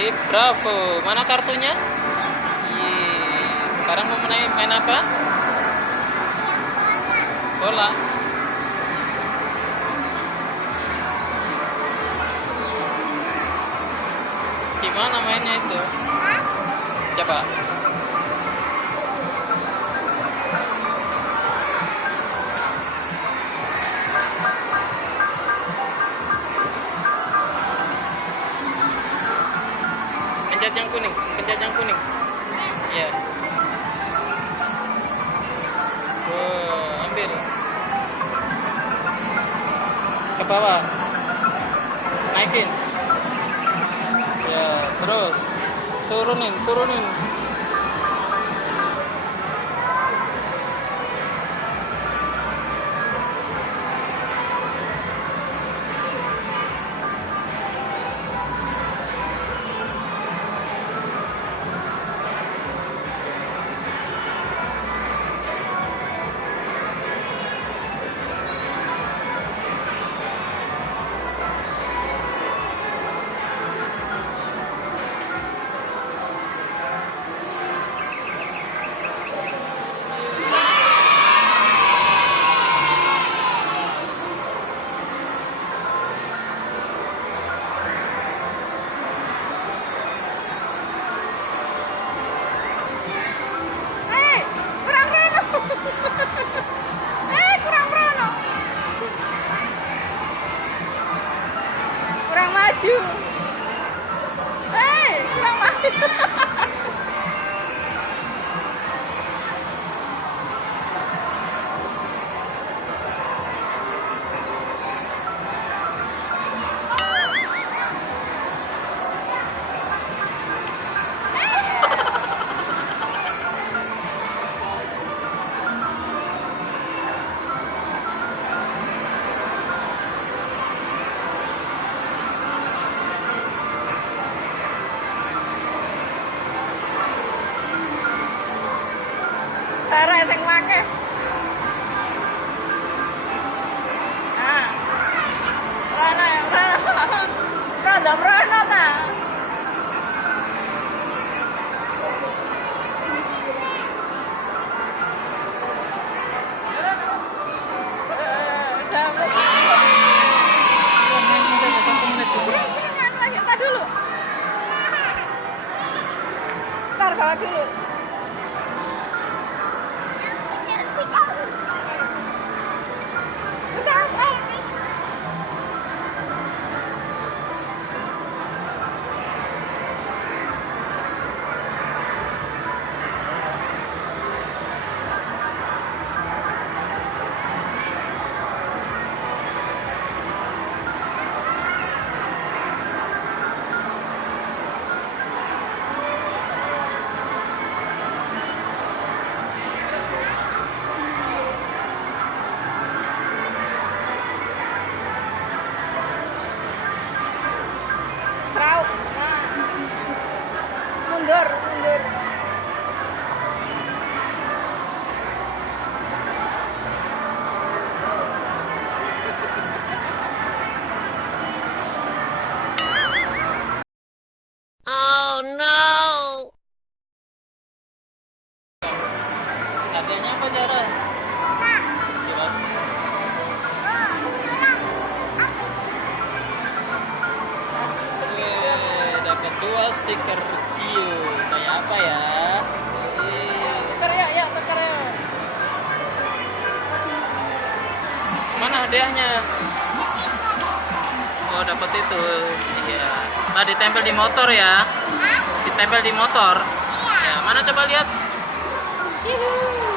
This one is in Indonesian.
Deep Bravo. Mana kartunya? Sekarang mau main apa? Bola. Gimana mainnya itu? Coba. Pencet yang kuning, pencet yang kuning. Iya. Ambil. Ke bawah. Naikin. Ya, terus. Turunin, turunin. Kurang maju. Kurang maju. Sarah sing make. Ah. Rana yang rana. Rada merana ta. Entar dulu. Entar bawa dulu. Serau. Nah. Mundur, mundur. Oh no! Harganya apa, Zara? Jelas. Dapat 2 stiker View. Kayak apa ya? Tuker ya, tuker ya. Mana hadiahnya? Oh, dapat itu. Iya. Tadi tempel di motor ya? Ditempel di motor. Ya, mana coba lihat? Cihu.